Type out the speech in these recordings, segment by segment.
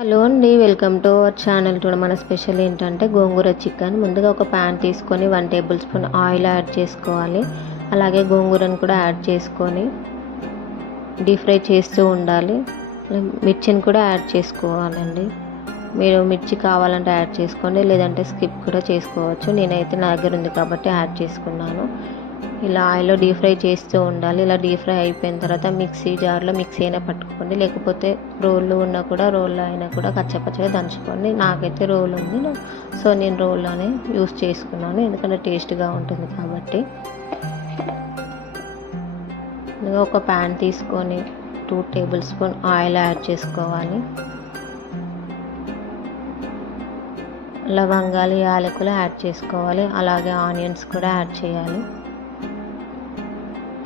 Hello అండి, welcome to our channel. చూడ మన స్పెషల్ ఏంటంటే గోంగూర చికెన్. ముందుగా ఒక ప్యాన్ తీసుకొని 1 టేబుల్ స్పూన్ ఆయిల్ యాడ్ చేసుకోవాలి. అలాగే గోంగూరను కూడా యాడ్ చేసుకొని డీప్ ఫ్రై చేస్తూ ఉండాలి. మిర్చిని కూడా యాడ్ చేసుకోవాలండి. మీరు మిర్చి కావాలంటే యాడ్ చేసుకోండి, లేదంటే స్కిప్ కూడా చేసుకోవచ్చు. నేనైతే నా దగ్గర ఉంది కాబట్టి యాడ్ చేసుకున్నాను. ఇలా ఆయిల్లో డీప్ ఫ్రై చేస్తూ ఉండాలి. ఇలా డీప్ ఫ్రై అయిపోయిన తర్వాత మిక్సీ జార్లో మిక్సీ అయినా పట్టుకోండి, లేకపోతే రోళ్ళు ఉన్నా కూడా రోల్లో అయినా కూడా కచ్చపచ్చగా దంచుకోండి. నాకైతే రోల్ ఉంది, సో నేను రోల్లోనే యూస్ చేసుకున్నాను, ఎందుకంటే టేస్ట్గా ఉంటుంది కాబట్టి. ఒక ప్యాన్ తీసుకొని 2 టేబుల్ స్పూన్ ఆయిల్ యాడ్ చేసుకోవాలి. లవంగాలు, యాలకులు యాడ్ చేసుకోవాలి. అలాగే ఆనియన్స్ కూడా యాడ్ చేయాలి.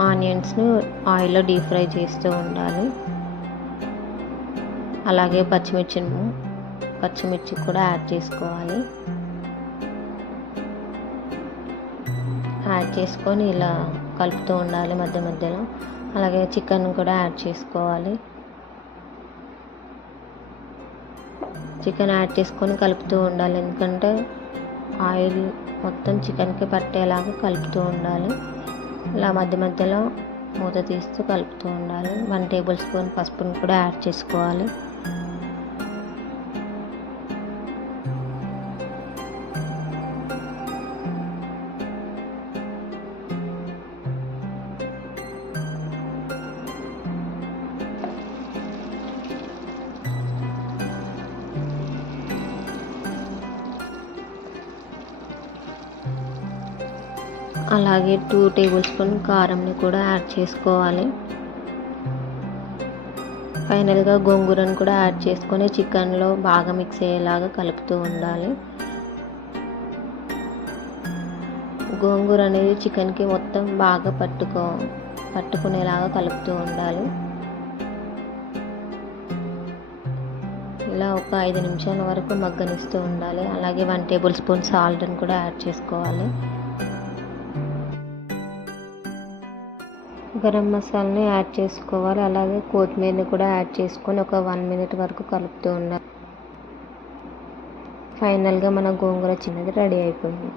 ఆనియన్స్ని ఆయిల్లో డీప్ ఫ్రై చేస్తూ ఉండాలి. అలాగే పచ్చిమిర్చి కూడా యాడ్ చేసుకోవాలి. యాడ్ చేసుకొని ఇలా కలుపుతూ ఉండాలి మధ్య మధ్యలో. అలాగే చికెన్ కూడా యాడ్ చేసుకోవాలి. చికెన్ యాడ్ చేసుకొని కలుపుతూ ఉండాలి, ఎందుకంటే ఆయిల్ మొత్తం చికెన్కి పట్టేలాగా కలుపుతూ ఉండాలి. ఇలా మధ్య మధ్యలో మూత తీస్తూ కలుపుతూ ఉండాలి. 1 టేబుల్ స్పూన్ పసుపును కూడా యాడ్ చేసుకోవాలి. అలాగే 2 టేబుల్ స్పూన్ కారంని కూడా యాడ్ చేసుకోవాలి. ఫైనల్గా గోంగూరను కూడా యాడ్ చేసుకొని చికెన్లో బాగా మిక్స్ అయ్యేలాగా కలుపుతూ ఉండాలి. గోంగూర అనేది చికెన్కి మొత్తం బాగా పట్టుకునేలాగా కలుపుతూ ఉండాలి. ఇలా ఒక 5 నిమిషాల వరకు మగ్గనిస్తూ ఉండాలి. అలాగే 1 టేబుల్ స్పూన్ సాల్ట్ని కూడా యాడ్ చేసుకోవాలి. గరం మసాలాని యాడ్ చేసుకోవాలి. అలాగే కొత్తిమీరని కూడా యాడ్ చేసుకొని ఒక 1 మినిట్ వరకు కలుపుతూ ఉండాలి. ఫైనల్గా మన గోంగూర చిన్నది రెడీ అయిపోయింది.